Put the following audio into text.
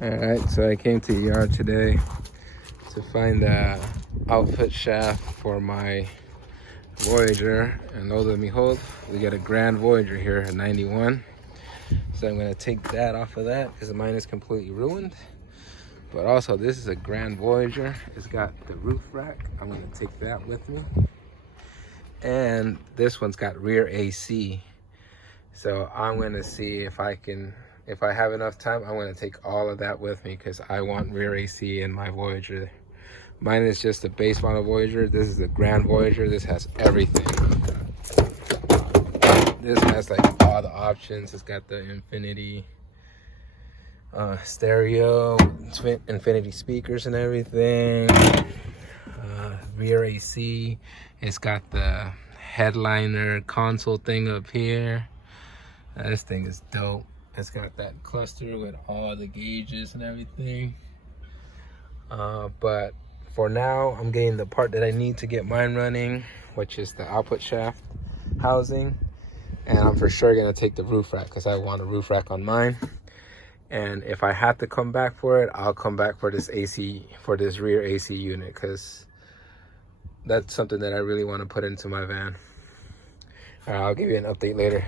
Alright, so I came to the yard today to find the output shaft for my Voyager, and lo and behold, we got a Grand Voyager here, a 91. So I'm going to take that off of that because mine is completely ruined. But also, this is a Grand Voyager. It's got the roof rack. I'm going to take that with me. And this one's got rear AC. So I'm going to see if I have enough time, I'm going to take all of that with me because I want rear AC in my Voyager. Mine is just a base model Voyager. This is a Grand Voyager. This has everything. This has like all the options. It's got the infinity stereo, infinity speakers and everything. Rear AC. It's got the headliner console thing up here. This thing is dope. It's got that cluster with all the gauges and everything. But for now, I'm getting the part that I need to get mine running, which is the output shaft housing. And I'm for sure gonna take the roof rack because I want a roof rack on mine. And if I have to come back for it, I'll come back for this AC, for this rear AC unit, because that's something that I really want to put into my van. All right, I'll give you an update later.